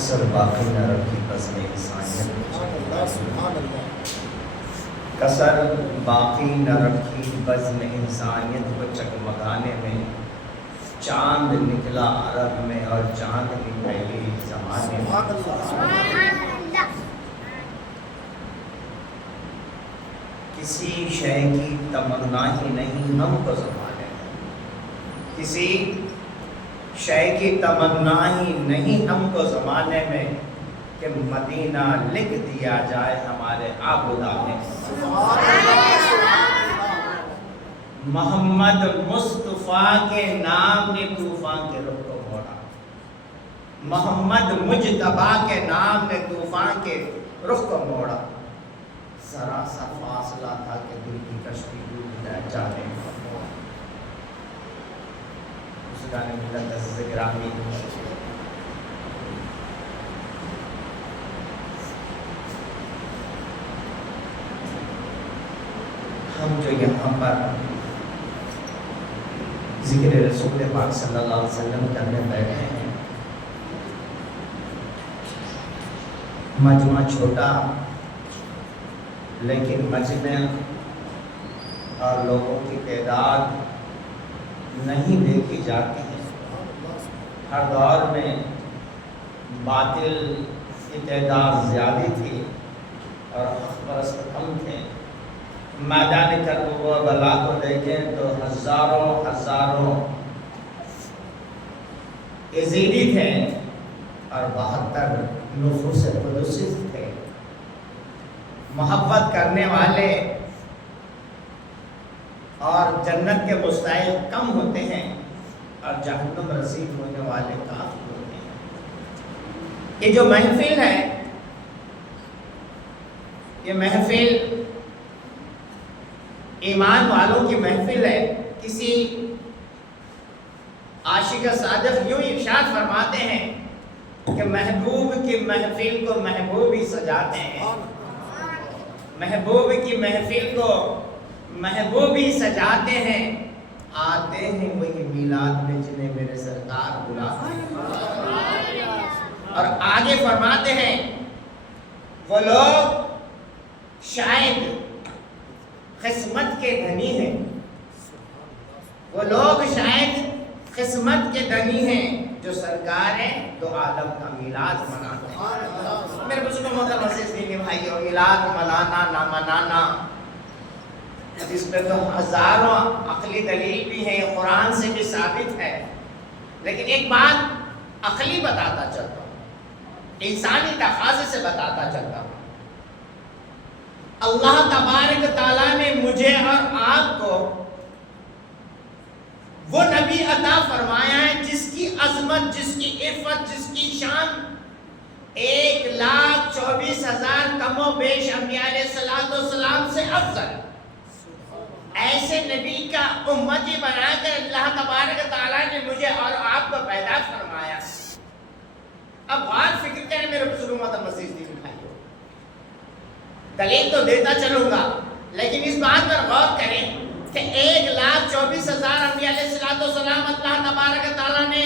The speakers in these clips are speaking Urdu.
کسر باقی نہ رکھی بزم انسانیت، کسر باقی نہ رکھی بزم انسانیت کو چکمگانے میں، چاند نکلا عرب میں اور چاند کی پہلی زمانے میں۔ کسی شے کی تمنا ہی نہیں ہم کو زمانے میں، کسی شے کی تمنا ہی نہیں ہم کو زمانے میں، کہ مدینہ لکھ دیا جائے ہمارے آبودا میں۔ محمد مصطفیٰ کے نام نے طوفان کے رخ کو موڑا، محمد مجتبیٰ کے نام نے طوفان کے رخ کو موڑا۔ ذرا سا فاصلہ تھا کہ دل کی کشتی ڈوب جانے کا، اس گانے میں عزیز گرامی ہم جو یہاں پر ذکر رسول پاک صلی اللہ علیہ وسلم کرنے بیٹھے ہیں، مجمع چھوٹا لیکن مجمع اور لوگوں کی تعداد نہیں دیکھی جاتی ہے۔ ہر دور میں باطل کی تعداد زیادہ تھی اور حق پرست کم تھے۔ میدان کرب و بلا کو دیکھیں تو ہزاروں یزیدی تھے اور 72 نفوس قدسی تھے۔ محبت کرنے والے اور جنت کے مستحق کم ہوتے ہیں اور جہنم رسید ہونے والے کافی ہوتے ہیں۔ یہ جو محفل ہے، یہ محفل ایمان والوں کی محفل ہے۔ کسی عاشق صادق یوں ارشاد فرماتے ہیں کہ محبوب کی محفل کو محبوب ہی سجاتے ہیں، محبوب کی محفل کو محبوب ہی سجاتے ہیں، آتے ہیں وہی میلاد میں جنہیں میرے سرکار بلاتے ہیں۔ اور آگے فرماتے ہیں وہ لوگ شاید قسمت کے دھنی ہیں، وہ لوگ شاید قسمت کے دھنی ہیں جو سرکار دو عالم کا میلاد مناتے ہیں۔ میرے بزرگوں محترم عزیز دینی بھائیو، میلاد منانا نہ منانا، اس پہ تو ہزاروں عقلی دلیل بھی ہے، قرآن سے بھی ثابت ہے، لیکن ایک بات عقلی بتاتا چلتا ہوں، انسانی تقاضے سے بتاتا چلتا ہوں۔ اللہ تبارک تعالیٰ نے مجھے اور آپ کو وہ نبی عطا فرمایا ہے جس کی عظمت، جس کی عفت، جس کی شان 1,24,000 کم و بیش انبیاء علیہ السلام سے افضل، ایسے نبی کا امتی بنا کر اللہ تبارک تعالیٰ نے مجھے اور آپ کو پیدا فرمایا۔ اب غور فکر کریں میرے بزرگوں محترم عزیز دینی بھائیو، دلیل تو دیتا چلوں گا لیکن اس بات پر غور کریں کہ 1,24,000 انبیاء علیہ السلام اللہ تبارک تعالیٰ نے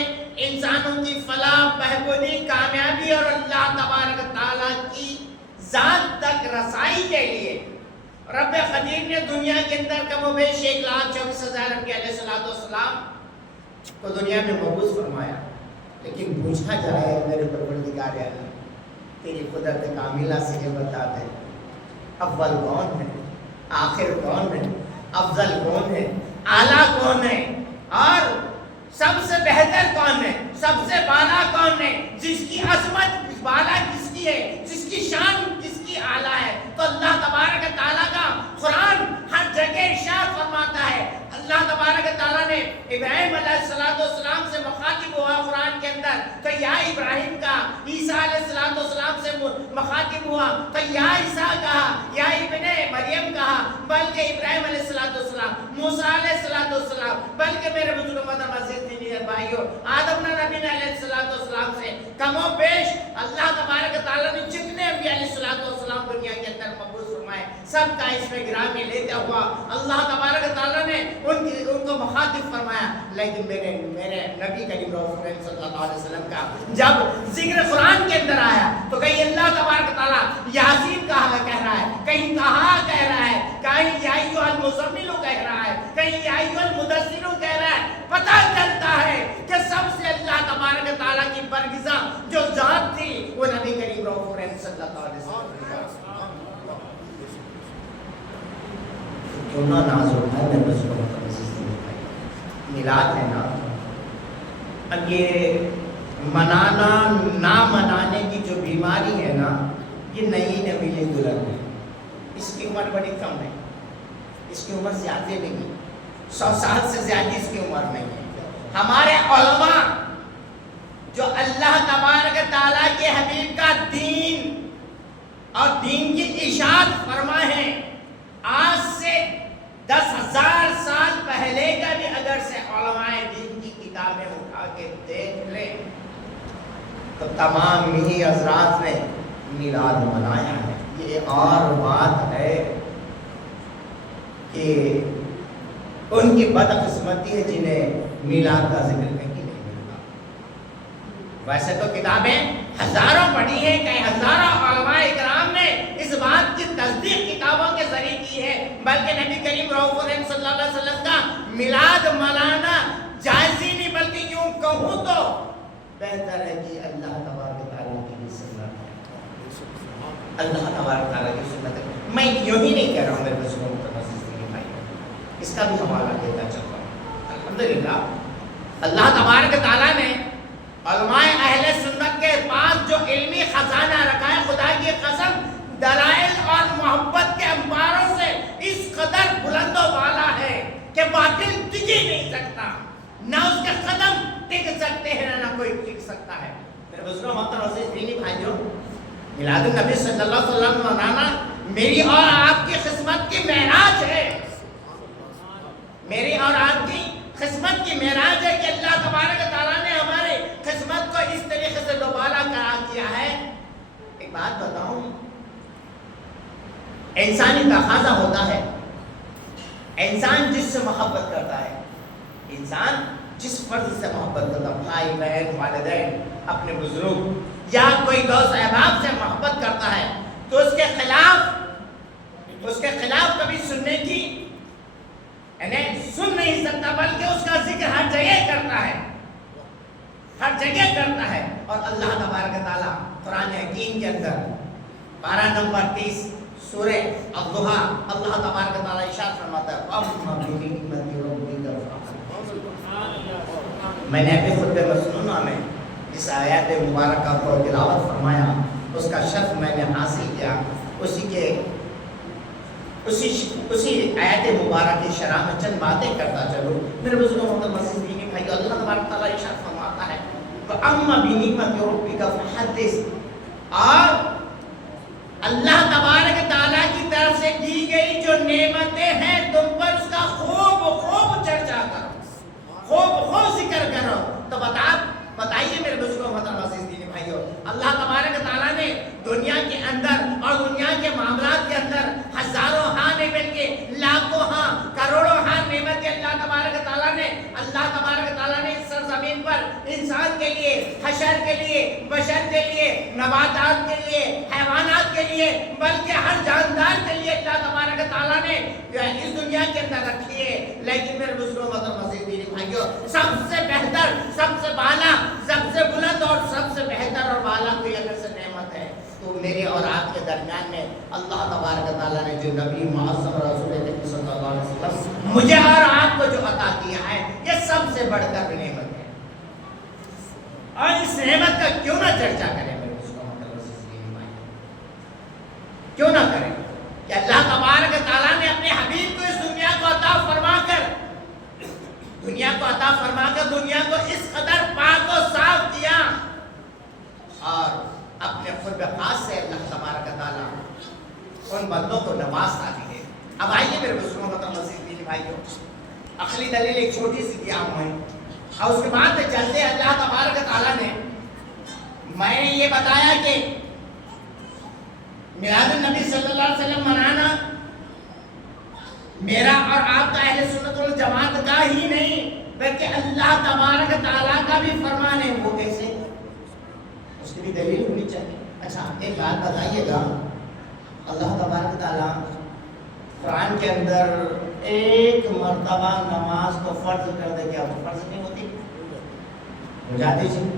انسانوں کی فلاح، بہبودی، کامیابی اور اللہ تبارک تعالیٰ کی ذات تک رسائی کے لیے رب قدیر نے دنیا کے اندر کم و بیش 1,24,000 انبیاء علیہ السلام کو دنیا میں مبعوث فرمایا۔ لیکن پوچھا جائے میرے پروردگار عالم، تیری قدرت کاملہ سے یہ بتا دے، اول کون ہے، آخر کون ہے، افضل کون ہے، اعلیٰ کون ہے، اور سب سے بہتر کون ہے، سب سے بالا کون ہے، جس کی عظمت بالا کس کی ہے، جس کی شان کس کی اعلیٰ ہے؟ تو اللہ تبارک تعالیٰ کا قرآن ہر جگہ ارشاد فرماتا ہے۔ اللہ تبارک تعالیٰ نے ابراہیم علیہ السلام سے مخاطب ہوا قرآن کے اندر تو یا ابراہیم کہا، عیسیٰ علیہ السلام سے مخاطب ہوا تو یا عیسیٰ کہا، یا ابن مریم کہا، بلکہ ابراہیم علیہ السلام، موسیٰ علیہ السلام، بلکہ میرے بزرگوں محترم عزیز دینی بھائیو، آدم نبی علیہ السلام سے کم و بیش اللہ تبارک تعالیٰ نے جتنے انبیاء علیہ السلام دنیا کے اندر مبعوث فرمائے سب کا اس میں گراں میں لیتے ہوا اللہ تبارک تعالیٰ نے ان کو مخاطب فرمایا. لیکن میرے نبی کریم صلی اللہ علیہ وسلم کا جب ذکر قرآن کے اندر آیا تو کہیں اللہ تبارک تعالیٰ یاسین کہا کہہ رہا ہے, کہیں کہا کہہ رہا ہے, کہیں یا ایھا المزمل کہہ رہا ہے, کہیں یا ایھا المدثر کہہ رہا ہے. پتہ چلتا ہے کہ سب سے اللہ تبارک تعالیٰ کی برگزا جو ذات تھی وہ نبی کریم صلی اللہ علیہ وسلم. کیوں نہ ناز اٹھائے میرے بزرگوں کا میلاد ہے نا. اب یہ منانا نہ منانے کی جو بیماری ہے نا, یہ نئی نویلی دلہن ہے. اس کی عمر بڑی کم ہے, اس کی عمر زیادہ نہیں ہے, 100 سال سے زیادہ اس کی عمر نہیں ہے. ہمارے علماء جو اللہ تبارک تعالیٰ کے حبیب کا دین اور دین کی اشاعت فرما ہے, آج سے 10,000 سال پہلے کا بھی اگر سے علماء دین کی کتابیں اٹھا کے دیکھ لیں تو تمام ہی حضرات نے میلاد منایا ہے. یہ اور بات ہے کہ ان کی بدقسمتی ہے جنہیں میلاد کا ذکر کہیں نہیں ملتا. ویسے تو کتابیں ہزاروں پڑھی ہیں, کئی ہزاروں علماء اکرام نے اس بات کی تصدیق کتابوں کے ذریعے کی ہے, بلکہ نبی کریم صلی اللہ علیہ وسلم کا میلاد منانا جائز ہی نہیں, بلکہ یوں کہوں تو بہتر ہے کہ اللہ تبارک تعالیٰ کی سنت ہے. اللہ تبارک تعالیٰ کی سنت ہے. میں یوں ہی نہیں کہہ رہا ہوں میرے بزرگوں متخصصین بھائی, اس کا بھی حوالہ دیتا چلتا ہوں. الحمدللہ اللہ تبارک تعالیٰ نے علماء اہل سنت کے پاس جو علمی خزانہ رکھا ہے, خدا کی قسم دلائل اور محبت کے انباروں سے اس قدر بلند و بالا ہے کہ باطل ٹک ہی نہیں سکتا, نہ اس کے قدم ٹک سکتے ہیں نہ کوئی ٹک سکتا ہے. میرے بزرگوں محترم دینی بھائیوں, میلاد النبی صلی اللہ علیہ وسلم منانا میری اور آپ کی قسمت کی معراج ہے. میری اور آپ کی قسمت کی معراج ہے کہ اللہ تبارک تعالیٰ نے ہمارے قسمت کو اس طریقے سے دوبارہ قرار دیا ہے. ایک بات بتاؤں, انسانی تقاضا ہوتا ہے, انسان جس سے محبت کرتا ہے, انسان جس فرد سے محبت کرتا ہے, بھائی بہن والدین اپنے بزرگ یا کوئی دوست احباب سے محبت کرتا ہے, تو اس کے خلاف کبھی سننے کی یعنی سن نہیں سکتا, بلکہ اس کا ذکر ہر جگہ کرتا ہے, ہر جگہ کرتا ہے. اور اللہ تبارک تعالیٰ قرآن حکیم کے اندر 12 نمبر 30 سورہ الضحیٰ اللہ تبارک تعالیٰ ارشاد فرماتا ہے, میں نے اپنے خطبہ مسنونہ میں اس آیات مبارکہ کو تلاوت فرمایا, اس کا شرف میں نے حاصل کیا, اسی آیات مبارک کی شرح میں چند باتیں کرتا چلو. میرے بزرگوں محترم عزیزین بھائی, اللہ تبارک تعالیٰ ارشاد فرماتا ہے وَأَمَّا بِنِعْمَتِ رَبِّكَ فَحَدِّثْ, اور اللہ تبارک تعالیٰ کی طرف سے دی گئی جو نعمتیں ہیں تم پر اس کا خوب چرچا کرو, خوب ذکر کرو. تو بتائیے میرے بزرگوں محترم عزیزین بھائیو, اللہ تبارک تعالیٰ نے دنیا کے اندر اور دنیا کے معاملات کے اندر ہزاروں ہاں نہیں بلکہ لاکھوں ہاں کروڑوں ہاں نعمتیں اللہ تبارک تعالیٰ نے اس سرزمین پر انسان کے لیے, حشر کے لیے, بشر کے لیے, نباتات کے لیے, حیوانات کے لیے, بلکہ ہر جاندار کے لیے اللہ تبارک تعالیٰ نے اس دنیا کے اندر رکھی ہے. لیکن میرے بزرگوں محترم عزیزین بھائیو, سب سے بہتر, سب سے بالا, سب سے بلند اور سب سے بہتر اور بالا کوئی اگر سے نعمت ہے تو میرے اور آپ کے درمیان میں اللہ تبارک تعالیٰ نے جو نبی معظم رسول اللہ صلی اللہ علیہ وسلم مجھے اور آپ کو جو عطا کیا ہے, یہ سب سے بڑھ کر نعمت ہے. اور اس نعمت کا کیوں نہ چرچا کریں میرے کیوں نہ کریں کہ اللہ تبارک تعالیٰ نے اپنے حبیب کو اس دنیا کو عطا فرما کر دنیا کو اس قدر پاک و صاف کیا, اور اپنے خود خاص سے اللہ تبارک تعالیٰ ان بندوں کو نوازتا بھی ہے. اب آئیے میرے بزرگوں محترم عزیزین بھائیوں, عقلی دلیل ایک چھوٹی سی دیا ہوں اور اس کے بعد چلتے اللہ تبارک تعالیٰ نے میں نے یہ بتایا کہ میلاد النبی صلی اللہ علیہ وسلم منانا میرا اور آپ کا اہل سنت والجماعت کا ہی نہیں بلکہ اللہ تبارک تعالیٰ کا بھی فرمان ہے. وہ کیسے؟ اس کی بھی دلیل ہونی چاہیے. اچھا ایک بات بتائیے گا, اللہ تبارک تعالیٰ قرآن کے اندر ایک مرتبہ نماز کو فرض کر دے, کیا وہ فرض نہیں ہوتی؟ ہو جاتی جی.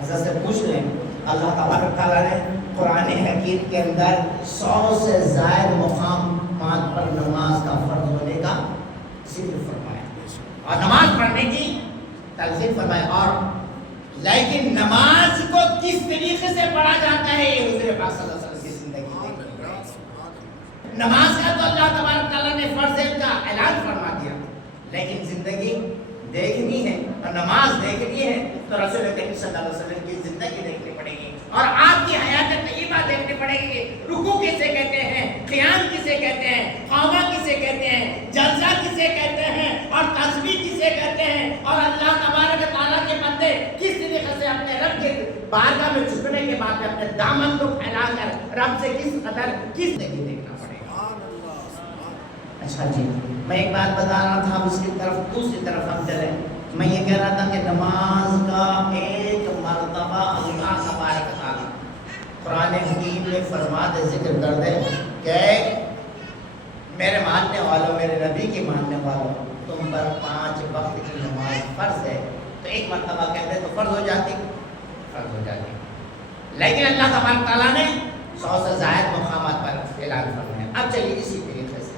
حضرت سے پوچھ لیں, اللہ تبارک تعالیٰ نے قرآن حکیم کے اندر 100 سے زائد مقامات پر نماز کا فرض ہونے کا ذکر فرمایا اور نماز پڑھنے کی تلقین فرمایا. اور لیکن نماز کو کس طریقے سے پڑھا جاتا ہے یہ حضور پاک صلی اللہ علیہ وسلم کی زندگی دیکھیں. نماز کا تو اللہ تبارک تعالیٰ نے فرض کا اعلان فرما دیا, لیکن زندگی دیکھنی ہے اور نماز دیکھنی ہے تو رسول کریم صلی اللہ علیہ وسلم کی زندگی دیکھنی پڑے گی اور آپ کی حیات طیبہ دیکھنی پڑے گی. رکوع کسے کہتے ہیں, قیام کسے کہتے ہیں, قوما کسے کہتے ہیں, جلسہ کسے کہتے ہیں اور تسبیح کسے کہتے ہیں, اور اللہ تبارک تعالیٰ کے بندے کس طریقے سے اپنے رب کے بارگاہ میں جھکنے کے بعد میں اپنے دامن کو پھیلا کر رب سے کس قدر کس زندگی دیکھنا پڑے گا. اچھا جی, میں ایک بات بتا رہا تھا, اس کی طرف دوسری طرف ہم چلیں. میں یہ کہہ رہا تھا کہ نماز کا ایک مرتبہ اللہ تبارک تعالیٰ قرآن حکیم میں فرماتے ذکر کر دے کہ میرے ماننے والوں, میرے نبی کی ماننے والوں, تم پر 5 وقت کی نماز فرض ہے, تو ایک مرتبہ کہتے تو فرض ہو جاتی, فرض ہو جاتی. لیکن اللہ تبارک تعالیٰ نے 100 سے زائد مقامات پر اعلان فرمایا. اب چلیے اسی طریقے سے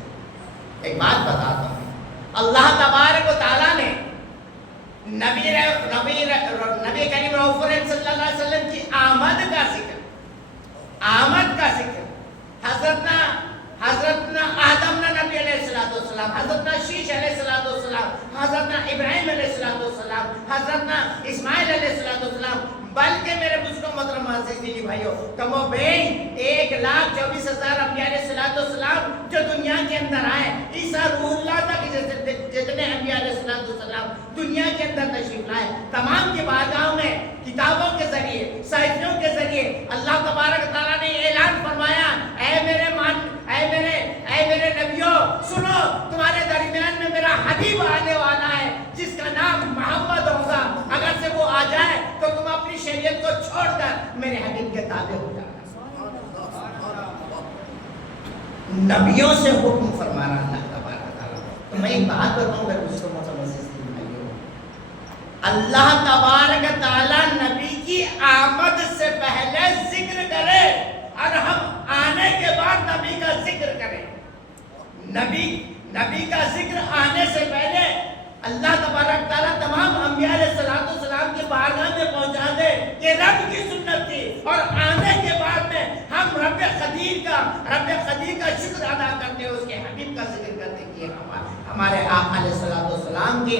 ایک بات بتاتا ہوں. اللہ تبارک و تعالیٰ نے نبی کریم رؤوف الرحیم صلی اللہ علیہ وسلم کی آمد کا ذکر حضرتنا آدم نبی علیہ السلام, حضرتنا شیش علیہ السلام, حضرتنا ابراہیم علیہ السلام, حضرتنا اسماعیل علیہ السلام, بلکہ میرے بزرگوں محترم عزیز دینی بھائیوں, کم و بیش 1,24,000 انبیاء علیہ السلام جو دنیا کے اندر آئے, عیسیٰ روح اللہ تک جتنے انبیاء علیہ السلام دنیا کے اندر تشریف لائے, تمام کی بارگاہوں میں کتابوں کے ذریعے, صحیفوں کے ذریعے اللہ تبارک تعالیٰ نے اعلان فرمایا, اے میرے نبیوں سنو, تمہارے درمیان میں میرا حبیب آنے والا ہے جس کا نام محمد ہوگا, اگر سے وہ آ جائے تو تم اپنی شریعت کو چھوڑ کر میرے حبیب کے تابع ہو جانا. نبیوں سے حکم فرما رہا اللہ تبارک تعالیٰ. تو میں ایک بات بتاؤں میرے دوستوں محترم بھائیوں, اللہ تبارک تعالیٰ نبی کی آمد سے پہلے ذکر کرے اور ہم آنے کے بعد نبی کا ذکر کریں. نبی کا ذکر آنے سے پہلے اللہ تبارک تعالیٰ تمام انبیاء علیہ السلام کی بارگاہ میں پہنچا دے کہ رب کی سنت تھی, اور آنے کے بعد میں ہم رب قدیر کا شکر ادا کرتے ہیں, اس کے حبیب کا ذکر کرتے ہیں کہ ہمارے آقا علیہ السلام کی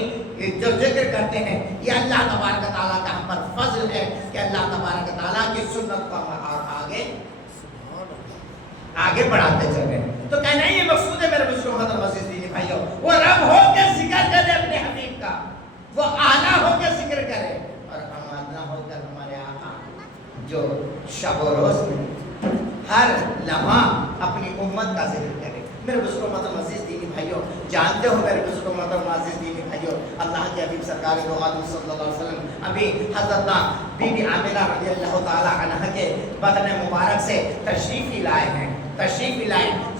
جو ذکر کرتے ہیں یہ اللہ تبارک تعالیٰ کا ہم پر فضل ہے کہ اللہ تبارک تعالیٰ کی سنت کو آگے بڑھاتے چل رہے ہیں. تو کہنا یہ مقصود ہے میرے بزرگوں محترم عزیز دینی بھائیوں, وہ رب ہو کے ذکر کرے اپنے حبیب کا, وہ اعلیٰ ہو کے ذکر کرے, اور ہم ادنا ہو کر ہمارے آقا جو شب و روز میں ہر لمحہ اپنی امت کا ذکر کرے. میرے بزرگوں محترم عزیز دینی بھائیوں, جانتے ہو میرے بزرگوں محترم عزیز دینی بھائیوں, اللہ کے حبیب سرکار دو عالم صلی اللہ علیہ وسلم ابھی حضرت بی بی عامرہ رضی اللہ تعالی عنہ کے بدن مبارک سے تشریف لائے ہیں.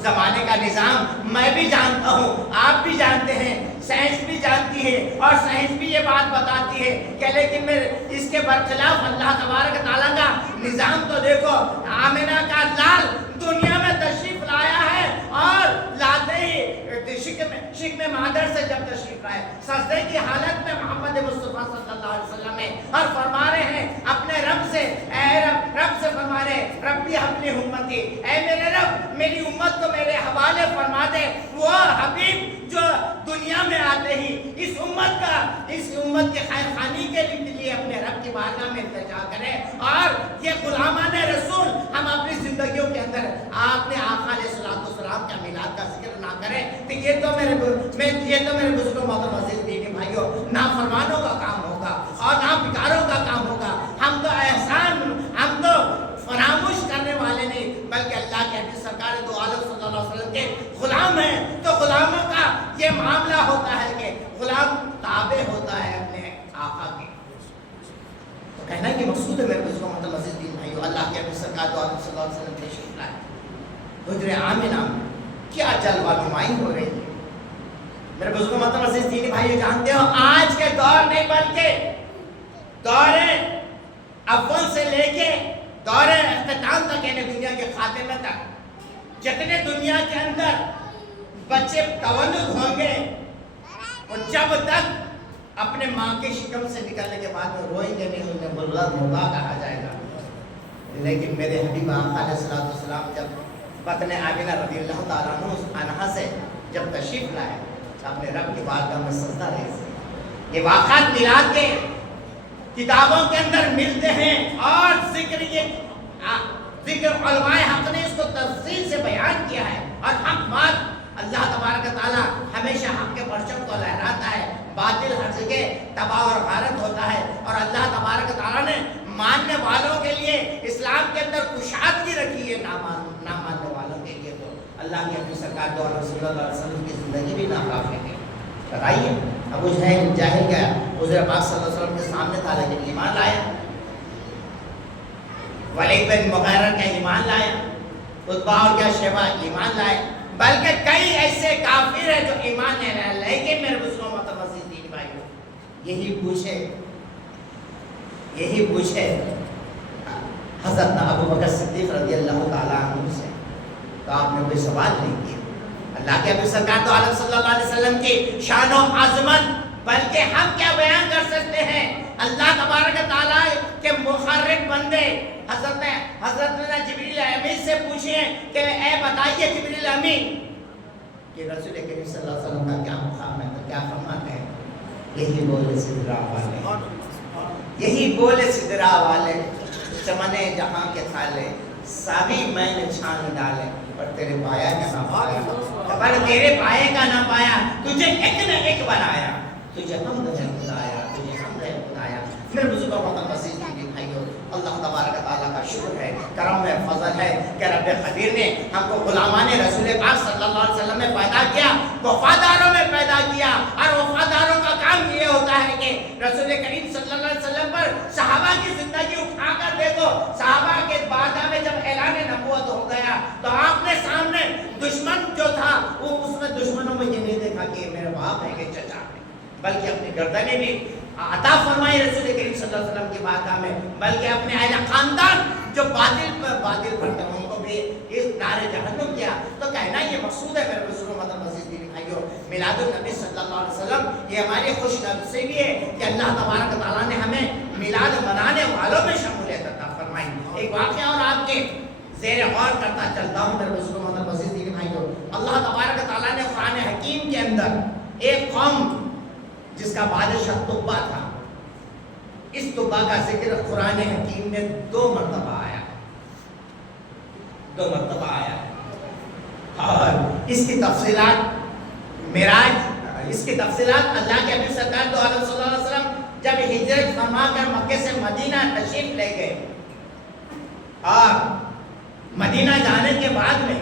زمانے کا نظام میں بھی جانتا ہوں, آپ بھی جانتے ہیں, سائنس بھی جانتی ہے, اور سائنس بھی یہ بات بتاتی ہے کہ لیکن میں اس کے برخلاف اللہ تبارک تعالیٰ کا نظام تو دیکھو. آمنہ کا لال دنیا میں تشریف لایا ہے, اور لاتے ہی شکم مادر سے جب تشریف لائے, سجدے کی حالت میں محمد مصطفیٰ صلی اللہ علیہ وسلم میں, اور فرما رہے ہیں اپنے رب سے, اے رب سے فرما رہے, ربی حبلی امتی, اے میرے رب میری امت کو میرے حوالے فرما دے. وہ حبیب جو دنیا میں آتے ہی اس امت کے خیر خانی کے لیے اپنے رب کی بارگاہ میں التجا کریں, اور یہ غلامان رسول ہم اپنی زندگیوں کے اندر اپنے آقا علیہ السلام کا میلاد کا ذکر نہ کریں, تو یہ تو میرے بزرگوں محترم عزیز دینی بھائیوں نافرمانوں کا کام ہوگا اور ناپکاروں کا کام ہوگا. ہم تو فراموش کرنے والے نہیں, بلکہ اللہ کے حبیب سرکار دو عالم صلی اللہ علیہ وسلم کے غلام ہیں. تو حجر آمنہ کیا جلوہ نمائی ہو رہی ہے. میرے بزرگوں محترم عزیز دینی بھائیو، جانتے ہو آج کے دور نہیں بلکہ دور اول سے لے کے دور اختتام تک، یعنی دنیا کے خاتمے تک، جتنے دنیا کے اندر بچے تولد ہوں گے اور جب تک اپنے ماں کے شکم سے نکلنے کے بعد میں روئیں گے نہیں، انہیں ملغت مردہ کہا جائے گا. لیکن میرے حبیب آقا علیہ السلام جب بطن آمنہ رضی اللہ تعالیٰ عنہ سے جب تشریف لائے، اپنے رب کی بارگاہ میں سجدہ رہے. یہ واقعات میلاد کے کتابوں کے اندر ملتے ہیں، اور ذکر علماء حق نے اس کو تفصیل سے بیان کیا ہے. اور حق بات اللہ تبارک تعالیٰ ہمیشہ حق کے پرچم کو لہراتا ہے، باطل ہر جگہ تباہ اور غارت ہوتا ہے. اور اللہ تبارک تعالیٰ نے ماننے والوں کے لیے اسلام کے اندر کشادگی رکھی ہے، نہ ماننے والوں کے لیے تو اللہ کی اپنی سرکار دو رسول اللہ علیہ وسلم کی زندگی بھی ناکافی ہے. بتائیے، ابو جہل گیا حضور پاک صلی اللہ علیہ وسلم کے سامنے تھا لیکن ایمان لایا. ولید بن مغیرہ کا ایمان لایا، عتبہ اور کیا شیبہ ایمان لائے، بلکہ کئی ایسے کافر ہیں جو ایمان نہیں لائے. لیکن میرے بزرگوں محترم عزیز دینی بھائیو، یہی پوچھے حضرت ابو بکر صدیق رضی اللہ تعالیٰ عنہ سے، تو آپ نے کوئی سوال نہیں کیا. اللہ کے حبیب سرکار تو عالم صلی اللہ علیہ وسلم کی شان و عظمت، بلکہ ہم کیا بیان کر سکتے ہیں؟ اللہ تبارک تعالیٰ کے مخرب بندے حضرت جبریل امین سے پوچھیں کہ اے بتائیے جبریل امین کہ رسول کریم صلی اللہ علیہ وسلم کا کیا مقام ہے، تو کیا فرماتے ہیں؟ یہی بولے سدرا والے، یہی بولے سدرا والے، چمنے جہاں کے تھالے سبھی میں نے چھان ڈالے، پر تیرے پایا کا نہ پایا، پر تیرے پائے کا نہ پایا. تجھے ایک نہ ایک بنایا، تجھے حمد ہے خدایا، تجھے حمد ہے خدایا. میرے بزرگوں محترم عزیز دینی بھائیو، اللہ تبارک تعالیٰ کا شکر ہے، کرم ہے، فضل ہے کہ رب قدیر نے ہم کو غلامان رسول پاک صلی اللہ علیہ وسلم میں پیدا کیا، وفاداروں میں پیدا کیا. اور وفاداروں کا کام یہ ہوتا ہے کہ رسول کریم صلی اللہ علیہ وسلم پر صحابہ کی زندگی اٹھا کر دیکھو. صحابہ کے بارگاہ میں جب اعلان نبوت ہو گیا تو آپ نے سامنے دشمن جو تھا وہ اس میں دشمنوں میں یہ نہیں دیکھا کہ میرے باپ ہے کہ چچا ہے، بلکہ اپنی گردنیں بھی عطا فرمائی رسول کریم صلی اللہ علیہ وسلم کی بارگاہ میں، بلکہ اپنے اہل خاندان جو باطل پڑھتے ہیں ان کو بھی اس نارے جہنم کیا. تو کہنا یہ مقصود ہے میرے بزرگوں محترم عزیز دینی بھائیو، میلاد النبی صلی اللہ علیہ وسلم یہ ہماری خوش نصیبی ہے کہ اللہ تبارک تعالیٰ نے ہمیں میلاد منانے والوں میں شمولیت عطا فرمائی. ایک واقعہ اور آپ کے زیر غور کرتا چلتا ہوں میرے بزرگوں محترم عزیز دینی بھائیو. اللہ تبارک تعالیٰ نے قرآن حکیم کے اندر ایک قوم جس کا بادشاہ طبہ تھا، اس طبہ کا ذکر قرآن حکیم میں 2 مرتبہ آیا، 2 مرتبہ آیا. اور اس کی تفصیلات اللہ کے حبیب سرکار دو عالم صلی اللہ علیہ وسلم جب ہجرت فرما کر مکے سے مدینہ تشریف لے گئے، اور مدینہ جانے کے بعد میں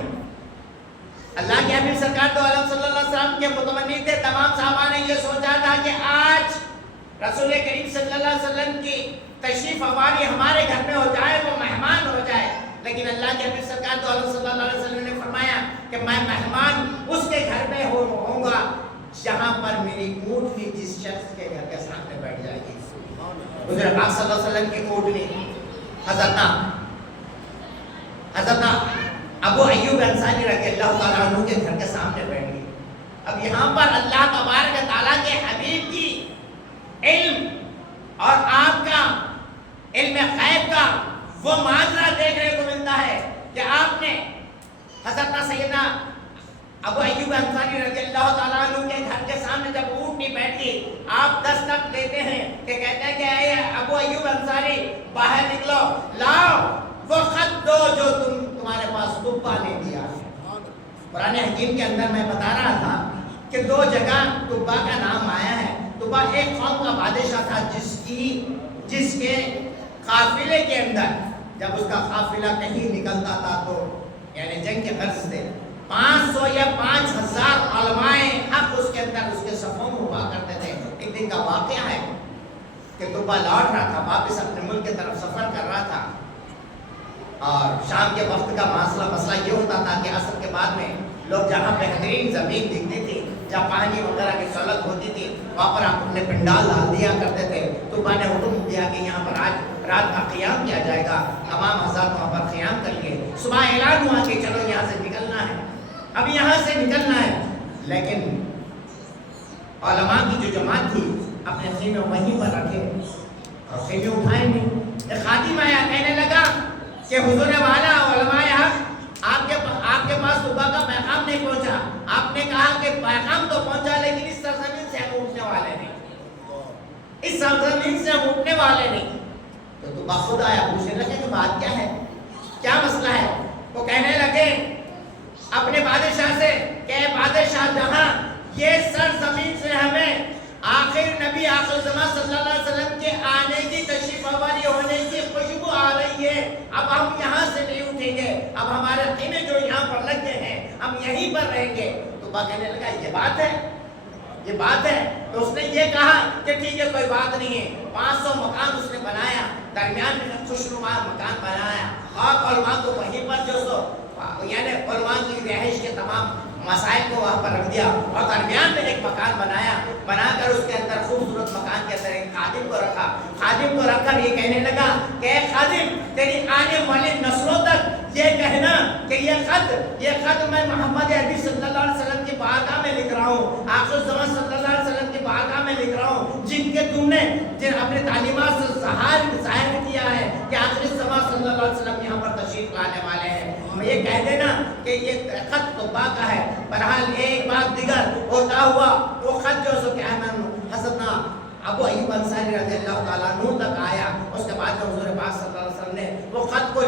اللہ کے حبیب سرکار دو عالم صلی اللہ علیہ وسلم کے متمنی تھے. تمام صحابہ نے یہ سوچا تھا کہ آج رسول کریم صلی اللہ علیہ وسلم کی تشریف آوری ہمارے گھر میں ہو جائے، وہ مہمان ہو جائے. لیکن اللہ کے حبیب سرکار دو عالم صلی اللہ علیہ وسلم نے فرمایا کہ میں مہمان اس کے گھر میں ہوں گا جہاں پر میری اونٹنی جس شخص کے گھر کے سامنے بیٹھ جائے گی. حضور پاک صلی اللہ علیہ وسلم کی اونٹنی حضرت ابو ایوب انصاری رضی اللہ تعالیٰ عنہ کے گھر کے سامنے بیٹھ گئی. اب یہاں پر اللہ تبارک تعالیٰ کے حبیب کی علم اور آپ کا علم غیب کا وہ ماجرا دیکھنے کو ملتا ہے کہ آپ نے حضرت سیدنا ابو ایوب انصاری رضی اللہ تعالیٰ عنہ کے گھر کے سامنے جب اونٹنی بیٹھی، آپ دستک دیتے ہیں کہ کہتے ہیں کہ اے ابو ایوب انصاری باہر نکلو، لاؤ وہ خط دو جو تمہارے پاس طبہ نے دیا ہے. قرآن حکیم کے اندر میں بتا رہا تھا کہ 2 جگہ طبہ کا نام آیا ہے. طبہ ایک قوم کا بادشاہ تھا جس کے قافلے کے اندر جب اس کا قافلہ کہیں نکلتا تھا تو یعنی جنگ کے غرض سے 500 یا 5000 علماء حق اس کے اندر اس کے صفوں میں ہوا کرتے تھے. ایک دن کا واقعہ ہے کہ طبہ لوٹ رہا تھا، واپس اپنے ملک کی طرف سفر کر رہا تھا، اور شام کے وقت کا مسئلہ یہ ہوتا تھا کہ عصر کے بعد میں لوگ جہاں بہترین زمین دکھتی تھی، جہاں پانی وغیرہ کی سہولت ہوتی تھی، وہاں پر آپ اپنے پنڈال ڈال دیا کرتے تھے۔ تو میں نے حکم دیا کہ یہاں پر آج رات کا قیام کیا جائے گا، تمام حضرات وہاں پر قیام کر لیے۔ صبح اعلان ہوا کہ چلو یہاں سے نکلنا ہے، اب یہاں سے نکلنا ہے، لیکن علماء کی جو جماعت تھی اپنے خیمے وہیں پر رکھے اور خیمے اٹھائے نہیں۔ ایک خادم آیا، کہنے لگا کہ حضور والا علماء آپ کے پاس صبح کا پیغام نہیں پہنچا۔ آپ نے کہا کہ پیغام تو پہنچا، لیکن اس سرزمین سے ہم اٹھنے والے نہیں، اس سرزمین سے ہم اٹھنے والے نہیں۔ تو خود آیا، پوچھنے لگے کہ بات کیا ہے، کیا مسئلہ ہے؟ وہ کہنے لگے اپنے بادشاہ سے کہ بادشاہ جہاں یہ سرزمین سے ہمیں آخر نبی آخر زمان صلی اللہ علیہ وسلم کے آنے کی، تشریف آوری ہونے کی خوشبو آ رہی ہے، اب ہم یہاں سے نہیں اٹھیں گے، اب ہمارے خیمے جو یہاں پر لگے ہیں ہم یہیں پر رہیں گے۔ تو وہ کہنے لگا یہ بات ہے، یہ بات ہے۔ تو اس نے یہ کہا کہ ٹھیک ہے کوئی بات نہیں ہے۔ 500 مکان اس نے بنایا، درمیان میں خوشنما مکان بنایا، اور علماء کو وہیں پر جو سو یعنی علماء کی رہائش کے تمام مسائل کو وہاں پر رکھ دیا، اور درمیان میں ایک مکان بنا کر اس کے اندر خوبصورت مکان کے اندر ایک خادم کو رکھا۔ خادم کو رکھ کر یہ کہنے لگا کہ اے خادم، تیری آنے والی نسلوں تک یہ کہنا کہ یہ خط میں محمد عربی صلی اللہ علیہ وسلم کی بارگاہ میں لکھ رہا ہوں، آخر زمان صلی اللہ علیہ وسلم کی بارگاہ میں لکھ رہا ہوں، جن اپنے تعلیمات سے ظاہر کیا ہے کہ آخر زمان صلی اللہ علیہ وسلم یہاں پر تشریف لانے والے ہیں۔ یہ کہہ دینا کہ یہ خط تو باقی ہے۔ بہرحال ایک بات دیگر ہوتا ہوا وہ خط جو سو کہ حضرت ابو ایوب انصاری رضی اللہ تعالیٰ عنہ تک آیا۔ اس کے بعد حضور پاک صلی اللہ علیہ وسلم نے وہ خط کو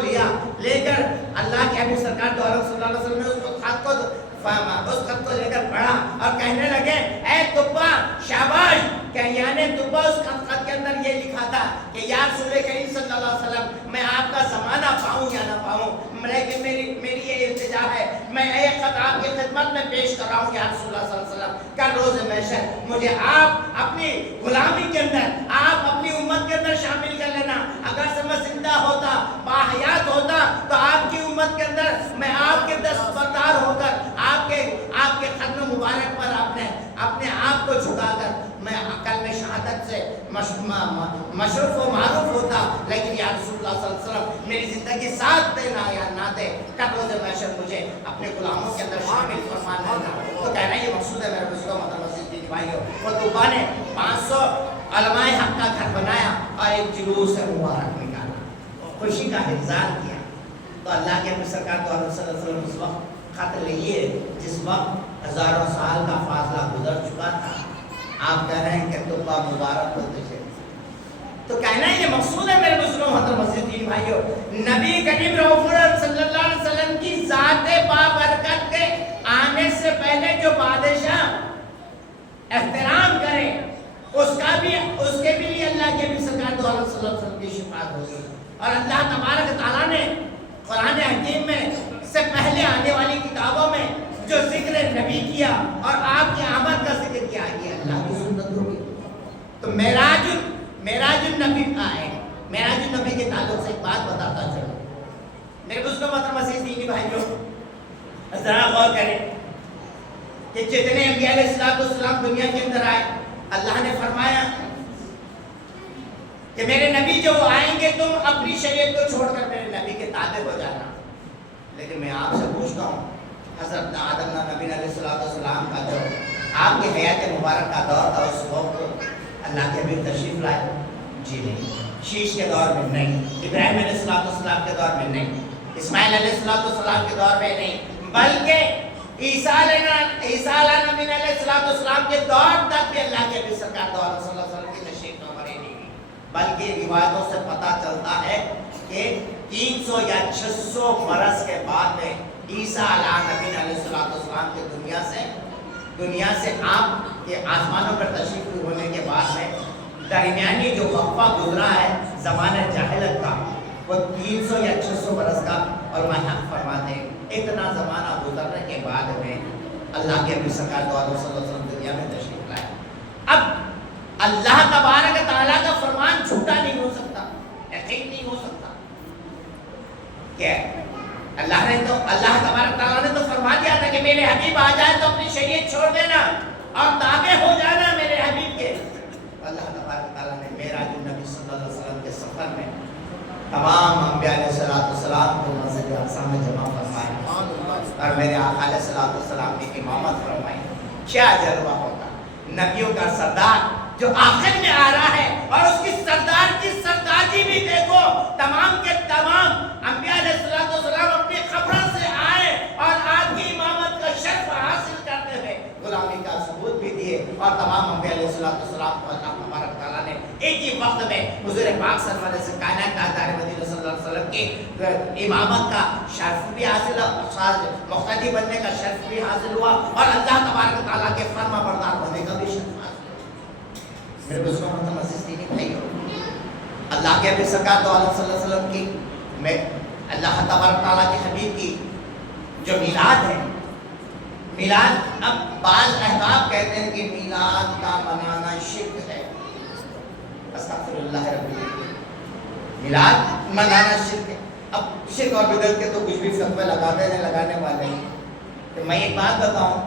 لے کر اللہ کے حبیب سرکار دو عالم صلی اللہ علیہ وسلم نے اس خط کو لے کر پڑھا اور کہنے لگے اے تبا شاباش، کہ یعنی تبا اس خط کے اندر یہ لکھا تھا کہ یا رسول کریم صلی اللہ علیہ وسلم میں آپ کا زمانہ پاؤں یا نہ پاؤں، لیکن میری یہ التجا ہے، میں ایک خط آپ کی خدمت میں پیش کر رہا ہوں یا رسول اللہ صلی اللہ علیہ وسلم، کل روز محشر مجھے آپ اپنی غلامی کے اندر، آپ اپنی امت کے اندر شامل کر لینا۔ اگر سے میں زندہ ہوتا، باحیات ہوتا، تو آپ کی امت کے اندر میں آپ کے دستبردار ہو کر آپ کے قدم مبارک پر اپنے آپ کو جھکا کر میں کلمہ شہادت سے مشرف و معروف ہوتا، لیکن یا رسول اللہ صلی اللہ علیہ وسلم میری زندگی ساتھ دینا یا نہ دے، کل روز محشر مجھے اپنے غلاموں کے اندر شامل فرمانا ہے۔ تو کہنا یہ مقصود ہے میرے دوستوں، مطلب دینی بھائیوں، وہ طوبا نے 500 علماء حق کا گھر بنایا اور ایک جلوس مبارک نکالا، خوشی کا اظہار کیا۔ تو اللہ کے حبیب سرکار دو عالم صلی اللہ علیہ وسلم اس وقت خط لیے جس وقت ہزاروں سال کا فاصلہ گزر چکا تھا، آپ کہہ رہے ہیں کہ طوبا مبارک ہو تجھے۔ تو کہنا یہ مقصود ہے میرے مسلم محترم مسجدین بھائیوں، نبی کریم رؤوف صلی اللہ علیہ وسلم کی ذات بابرکت کے آنے سے پہلے جو بادشاہ احترام کرے اس کے بھی لیے اللہ کے بھی سرکار دو عالم صلی اللہ علیہ وسلم کی شفاعت ہوگی۔ اور اللہ تبارک تعالیٰ نے قرآن حکیم میں سے پہلے آنے والی کتابوں میں جو ذکر نبی کیا اور آپ کی آمد کا ذکر کیا، یہ اللہ کی سنت ہوگی۔ تو معراج النبی آئے، معراج النبی کے تعلق سے ایک بات بتاتا چلو میرے دوستوں محترم مسیحی بھائیوں، ذرا غور کریں کہ جتنے انبیاء علیہ السلام دنیا کے اندر آئے، اللہ نے فرمایا کہ میرے نبی جو آئیں گے تم اپنی شریعت کو چھوڑ کر میرے نبی کے تابع ہو جانا۔ لیکن میں آپ سے پوچھتا ہوں، حضرت آدم نبی علیہ السلام کا جو آپ کی حیات مبارک کا دور تھا، اس وقت اللہ کے حبیب تشریف لائے؟ جی نہیں، شیش کے دور میں نہیں، ابراہیم علیہ السلام کے دور میں نہیں، اسماعیل علیہ السلام کے دور میں نہیں، بلکہ عیسیٰ علیہ السلام کے دور تک بھی اللہ کے حبیب سرکار دو عالم صلی اللہ علیہ وسلم کی تشریف نوری نہیں ہوئی۔ بلکہ روایتوں سے پتہ چلتا ہے کہ 300 یا 600 برس کے بعد میں عیسیٰ علیہ السلام کے دنیا سے آپ کے آسمانوں پر تشریف ہونے کے بعد میں درمیانی جو وقفہ گزرا ہے زمانہ جاہلت کا، وہ 300 یا 600 برس کا علماء حق فرماتے ہیں۔ اتنا زمانہ گزرنے کے بعد میں اللہ کے حبیب سرکار دو عالم صلی اللہ علیہ وسلم دنیا میں تشریف لائے۔ اب اللہ تبارک تعالیٰ کا فرمان جھوٹا نہیں ہو سکتا، یقین نہیں ہو سکتا کہ اللہ تبارک تعالیٰ نے تو فرما دیا تھا کہ میرے حبیب آ جائے تو اپنی شریعت چھوڑ دینا اور تابع ہو جانا میرے حبیب کے. اللہ تبارک تعالیٰ نے معراج النبی صلی اللہ علیہ وسلم کے سفر میں تمام انبیاء علیہ السلام کو مسجد اقصی میں جمع فرمایا اور میرے آقا علیہ السلام نے امامت فرمائی. کیا جلوہ ہوگا نبیوں کا سردار جو آخر میں آ رہا ہے اور اس کی سردار کی سرداری بھی دیکھو. تمام کے تمام انبیاء علیہ السلام اپنی خبروں سے آئے اور آپ کی امامت کا شرف حاصل کرتے ہوئے غلامی کا ثبوت بھی دیے اور تمام انبیاء علیہ السلام کو اللہ تبارک تعالیٰ نے ایک ہی وقت میں حضور پاک صلی اللہ علیہ وسلم کائنات تاجدار مدینہ صلی اللہ علیہ وسلم کی امامت کا شرف بھی حاصل ہوا, مقتدی بننے کا شرف بھی حاصل ہوا اور اللہ تبارک تعالیٰ کے فرما بردار ہونے کا بھی شرف حاصل ہوا. میرے بزرگوں محترم عزیز دینی بھائیو, اللہ کے حبیب سرکار دو عالم صلی اللہ علیہ وسلم کی میں اللہ تبارک تعالیٰ کے حبیب کی جو میلاد ہے, میلاد اب بعض احباب کہتے ہیں کہ میلاد کا منانا شرک ہے. استغفر اللہ رب العالمین, میلاد منانا شرک ہے. اب شرک اور بدعت کے تو کچھ بھی فتوے لگانے والے ہیں. تو میں ایک بات بتاؤں,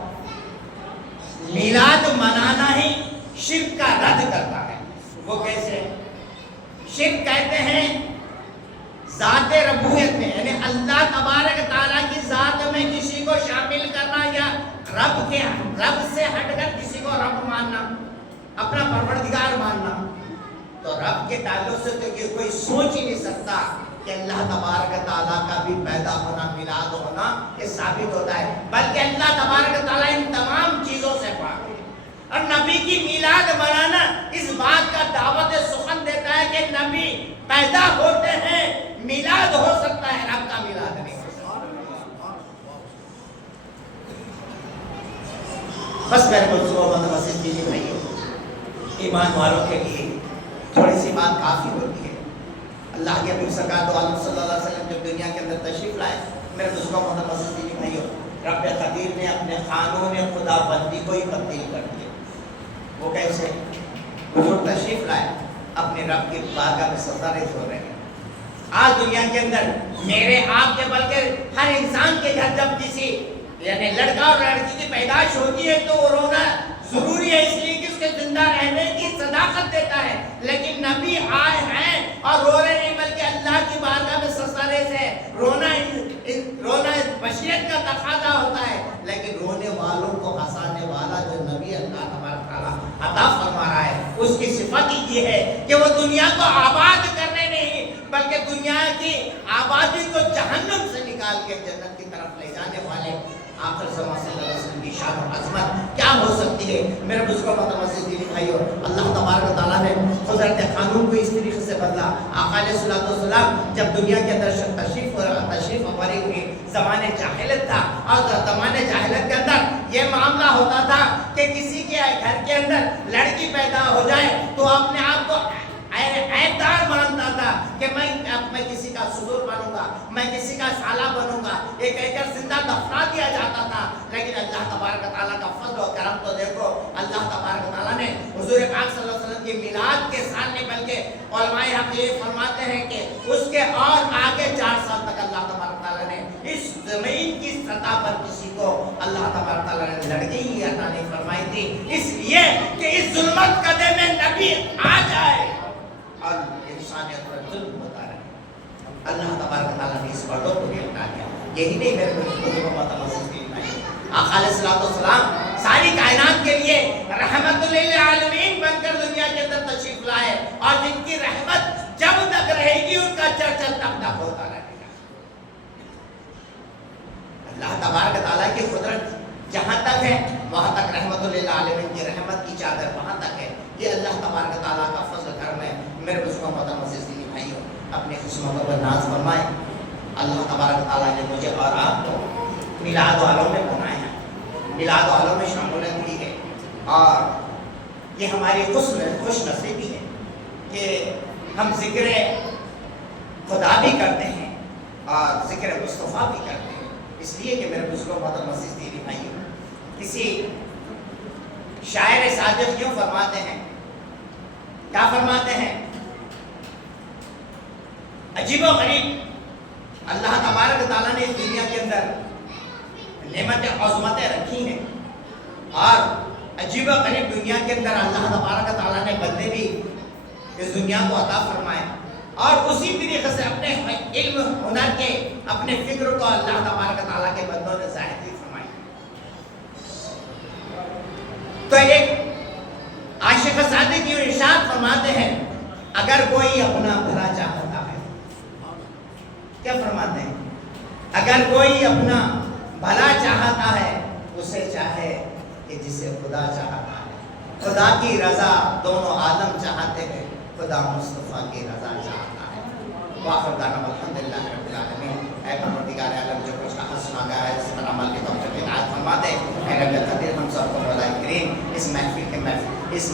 میلاد منانا ہی شرک کا رد کرتا ہے. وہ کیسے؟ شرک کہتے ہیں ذات ربوبیت میں, یعنی اللہ تبارک تعالیٰ کی ذات میں کسی کو شامل کرنا یا رب سے ہٹ کر کسی کو رب ماننا, اپنا پروردگار ماننا. تو رب کے تعلق سے تو کوئی سوچ ہی نہیں سکتا کہ اللہ تبارک تعالیٰ کا بھی پیدا ہونا, میلاد ہونا یہ ثابت ہوتا ہے. بلکہ اللہ تبارک تعالیٰ ان تمام چیزوں سے پاک ہے اور نبی کی میلاد منانا اس بات کا دعوت سخن دیتا ہے کہ نبی پیدا ہوتے ہیں, میلاد ہو سکتا ہے, رب کا میلاد نہیں ہو سکتا. بس میرے بزرگوں مطلب مسجد کی بھائیوں, ایمان والوں کے لیے تھوڑی سی بات کافی ہوتی ہے. اللہ کے حبیب سرکار دو عالم صلی اللہ علیہ وسلم جب دنیا کے اندر تشریف لائے, میرے بزرگوں مطلب مسجد کی بھائیوں, رب قدیر نے اپنے قانون خدا بندی کو ہی تبدیل کر دیا. وہ کیسے؟ حضور تشریف لائے, اپنے رب کی بارگاہ میں سجدہ ریز ہو رہے ہیں. آج دنیا کے اندر میرے آپ کے بلکہ ہر انسان کے گھر جب کسی یعنی لڑکا اور لڑکی کی پیدائش ہوتی ہے تو وہ رونا ضروری ہے, اس لیے کہ اس کے زندہ رہنے کی صداقت دیتا ہے. لیکن نبی آئے ہیں اور رو رہے نہیں بلکہ اللہ کی بارگاہ میں سجدہ ریز ہے. رونا بشریت کا تقاضا ہوتا ہے, لیکن رونے والوں کو ہنسانے والا جو نبی اللہ تبارک تعالیٰ عطا فرما رہا ہے, اس کی صفت یہ ہے کہ وہ دنیا کو آباد کرنے نہیں بلکہ دنیا کی آبادی کو جہنم سے نکال کے جنت کی طرف لے جانے والے آخر زمان صلی اللہ علیہ وسلم کی شان و عظمت کیا ہو سکتی ہے. میرے بزرگوں متوسط دینی بھائیوں, اللہ تبارک تعالیٰ نے قدرت قانون کو اس طریقے سے بدلا. آقا علیہ السلام جب دنیا کے اندر تشریف آوری ہوئی, زمانے جاہلت تھا اور زمانے جاہلت کے اندر یہ معاملہ ہوتا تھا کہ کسی کے گھر کے اندر لڑکی پیدا ہو جائے تو اپنے آپ کو عیبدار مانتا تھا کہ میں کسی کا سزور بنوں گا, میں کسی کا سالہ بنوں گا, یہ کہہ کر زندہ دفنا دیا جاتا تھا. لیکن اللہ تبارک تعالیٰ کا فضل و کرم تو دیکھو, اللہ تبارک تعالیٰ نے حضور پاک صلی اللہ علیہ وسلم کی میلاد کے سال میں بلکہ علماء حق یہ فرماتے ہیں کہ اس کے اور آگے 4 سال تک اللہ تبارک تعالیٰ نے اس زمین کی سطح پر کسی کو اللہ تبارک تعالیٰ نے لڑکی ہی عطا نہیں فرمائی تھی, اس لیے کہ اس ظلمت قدے میں نبی آ جائے اور انسانیت پر ظلم ہوتا رہے. اللہ تبارک تعالیٰ نے اس پردوں کو بھی ہٹا دیا. یہی نہیں میرے بزرگوں متوسط دین بھائی, آقا علیہ السلام ساری کائنات کے لیے رحمت للعالمین بن کر دنیا کے اندر تشریف لائے اور جن کی رحمت جب تک رہے گی ان کا چرچا تب تک ہوتا رہے گا. اللہ تبارک تعالیٰ کی قدرت جہاں تک ہے وہاں تک رحمت للعالمین کی رحمت کی چادر وہاں تک ہے. یہ اللہ تبارک تعالیٰ کا فضل کرم ہے. میرے بزرگوں متوسط دینی بھائیوں, اپنے قسمتوں پر ناز فرمائیں. اللہ تبارک تعالیٰ نے مجھے اور آپ کو میلاد والوں میں بنایا ہے, میلاد والوں میں شمولیت کی ہے اور یہ ہماری خوش نصیبی ہے کہ ہم ذکر خدا بھی کرتے ہیں اور ذکر مصطفیٰ بھی کرتے ہیں. اس لیے کہ میرے بزرگوں متوسط دینی بھائیوں, کسی شاعر صادق یوں فرماتے ہیں, کیا فرماتے ہیں, عجیب و غریب اللہ تبارک تعالیٰ نے اس دنیا کے اندر نعمتیں عظمتیں رکھی ہیں، اور عجیب و غریب دنیا کے اندر اللہ تبارک تعالیٰ نے بندے بھی اس دنیا کو عطا فرمائے، اور اسی طریقے سے اپنے علم ہنر کے اپنے فکر کو اللہ تبارک تعالیٰ کے بندوں نے ظاہر بھی فرمائی۔ تو ایک عاشق صادق کی ارشاد فرماتے ہیں، اگر کوئی اپنا بھلا چاہتا ہے، کیا فرماتے ہیں؟ اگر کوئی اپنا بھلا چاہتا ہے اسے چاہے کہ جسے خدا چاہتا ہے، خدا کی رضا دونوں عالم چاہتے ہیں، خدا مصطفیٰ کی رضا چاہتا ہے۔ وآخر دعوانا الحمدللہ رب العالمین۔ اے پروردگار عالم، جو کچھ کہا سنا گیا ہے اس پر عمل کی توفیق عنایت فرما دے۔ اے رب قدیر، ہم سب کو مولا کریم اس محفل کے اس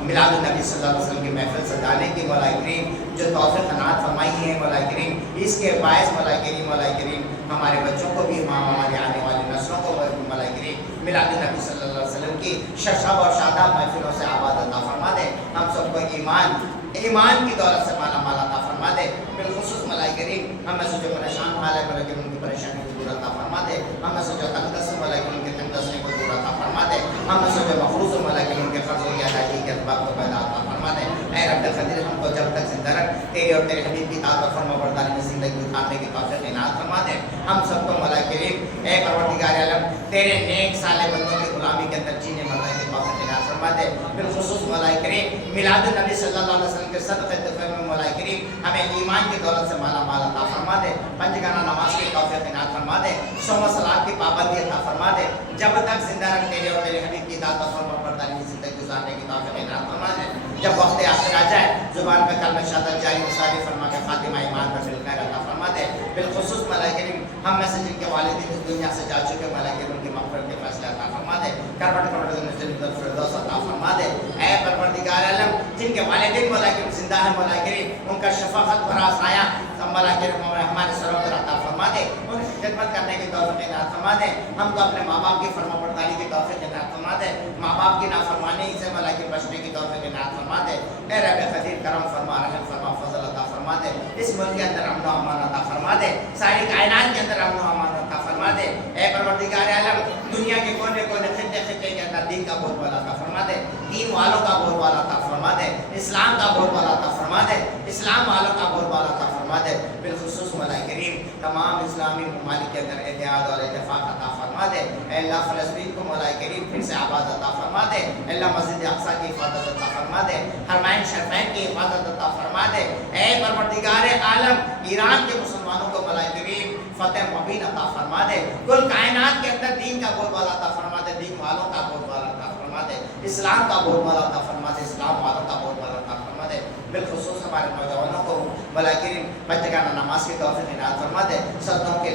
میلاد النبی صلی اللہ علیہ وسلم کی محفل سجانے کی مولا کریم جو توفیق عنایت فرمائی ہے مولا کریم، اس کے باعث مولا کریم ہمارے بچوں کو بھی، ہمارے آنے والی نسلوں کو مولا کریم میلاد النبی صلی اللہ علیہ وسلم کی شرشاب اور شاداب محفلوں سے آباد عطا فرما دے۔ ہم سب کو ایمان کی دولت سے مالا مال عطا فرما دے۔ بالخصوص مولا کریم ہم میں سے جو پریشان حال ہے مولا کریم ان کی پریشانی کو دور عطا فرما دے۔ ہم میں سے جو تنگدست مولا کریم ان کے تنگدستی کو دور عطا فرما دے۔ ہم میں سے جو مخروض مولا کریم ان کے قرضوں کی ادائیگی کے اسباب کو پیدا عطا فرما دے۔ اے رب قدیر، ہم کو جب تک زندہ رکھ، تیرے اور تیرے حبیب کی اطاعت و فرما برداری میں زندگی گزارنے کی توفیق عنایت فرما دے۔ ہم سب کو مولا کریم اے پروردگار عالم تیرے نیک صالح بندوں کی غلامی کے اندر جینے مرنے کی توفیق عنایت فرما دے۔ بالخصوص مولا کریم میلاد النبی صلی اللہ علیہ وسلم کے صدقے تحفے میں مولا کریم ہمیں ایمان کی دولت سے مالا مال عطا فرما دے۔ پنجگانہ نماز کی توفیق عنایت فرما دے۔ صوم و صلات کی پابندی عطا فرما دے۔ جب تک زندہ رکھ، تیرے اور تیرے حبیب کی اطاعت و فرما برداری میں زندگی گزارنے کی توفیق عنایت فرما دے۔ جب وقت آخر آ جائے، زبان پہ کلمہ شہادت جاری و ساری فرما کے خاتمہ ایمان پر بالخیر عطا فرما دے۔ بالخصوص مولا کریم ہم میں سے جن کے والدین اس دنیا سے جا چکے، مولا کریم ان کی مغفرت کے فیصلے عطا فرما دے۔ کربٹ جنت الفردوس عطا فرما دے۔ اے پروردگار عالم جن کے والدین مولا کریم زندہ ہیں، مولا کریم ان کا شفاعت بھرا سایہ مولا کریم ہمارے سروں پر عطا فرما دے۔ ان کی خدمت کرنے کی توفیق عنایت فرما دے۔ ہم کو اپنے ماں باپ کی فرما برداری کی توفیق عنایت فرما دے۔ ماں باپ کی نافرمانی سے مولا کریم بچنے کی توفیق عنایت فرما دے۔ اے رب قدیر، کرم فرما، رحم فرما، فضل عطا فرما دے۔ اس ملک کے اندر امن و امان عطا فرما دے۔ ساری کائنات کے اندر امن و امان عطا فرما دے۔ اے پروردگار عالم دنیا کے کونے کونے خطے خطے کے اندر دین کا بول بالا عطا فرما دے۔ دین والوں کا بول بالا عطا فرما دے۔ اسلام کا بول بالا عطا فرما دے۔ اسلام والوں کا بول بالا عطا فرما دے۔ بالخصوص مولا کریم تمام اسلامی ممالک کے اندر اتحاد اور اتفاق عطا فرما دے۔ اے اللہ فلسطین کو مولا کریم پھر سے آباد عطا فرما دے۔ اے اللہ مسجد اقصی کی حفاظت عطا فرما دے۔ حرمین شریفین کی حفاظت عطا فرما دے۔ اے پروردگار عالم ایران کے مسلمانوں کو مولا کریم فتح مبین عطا فرما دے۔ کل کائنات کے اندر دین کا بول بالا عطا فرما دے۔ دین والوں کا بول بالا عطا فرما دے۔ اسلام کا بول بالا عطا فرما دے۔ اسلام والوں کا بول بالا عطا فرما دے۔ بالخصوص ہمارے نوجوانوں کو مولا کریم پنجگانہ نماز کی توفیق عنایت فرما دے۔ سجدوں کی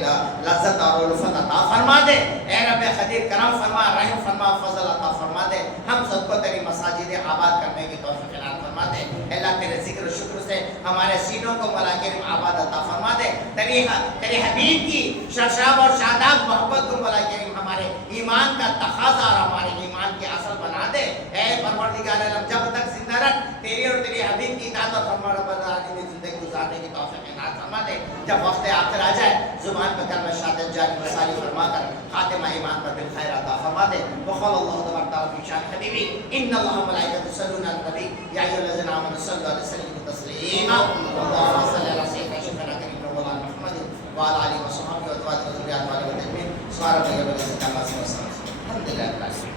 لذت اور الفت عطا فرما دے۔ اے رب قدیر کرم فرما، رحم فرما، فضل عطا فرما دے۔ ہم سب کو تیری مساجد آباد کرنے کی توفیق عنایت فرما دے۔ اللہ تیرے ذکر و شکر سے ہمارے سینوں کو مولا کریم آباد عطا فرما دے۔ تیرے حبیب کی شرشاب اور شاداب محبت کو مولا کریم ہمارے ایمان کا تقاضا اور ہمارے ایمان کے اصل بنا دے۔ اے پروردگار عالم جب تک زندہ رکھ، تیری اور تیری حبیب کی اطاعت اور فرما برداری میں زندگی گزارنے کی توفیق عنایت فرما دے۔ جب وقت آخر آ جائے، زبان پہ کلمہ شہادت جاری و ساری فرما کر خاتمہ ایمان پر بالخیر عطا فرما دے۔ وقال اللہ تبارک تعالیٰ فی شان حبیبی ان اللہ وملائکتہ یصلون علی النبی یا ایھا الذین آمنوا صلوا علیہ وسلموا تسلیما اللهم صل علی سیدنا شفیعنا کریم مولانا محمد وعلی آلہ وصحبہ وذریۃ وذریات والہ وتجمین سبحان ربک رب العزۃ عما یصفون الحمد للہ۔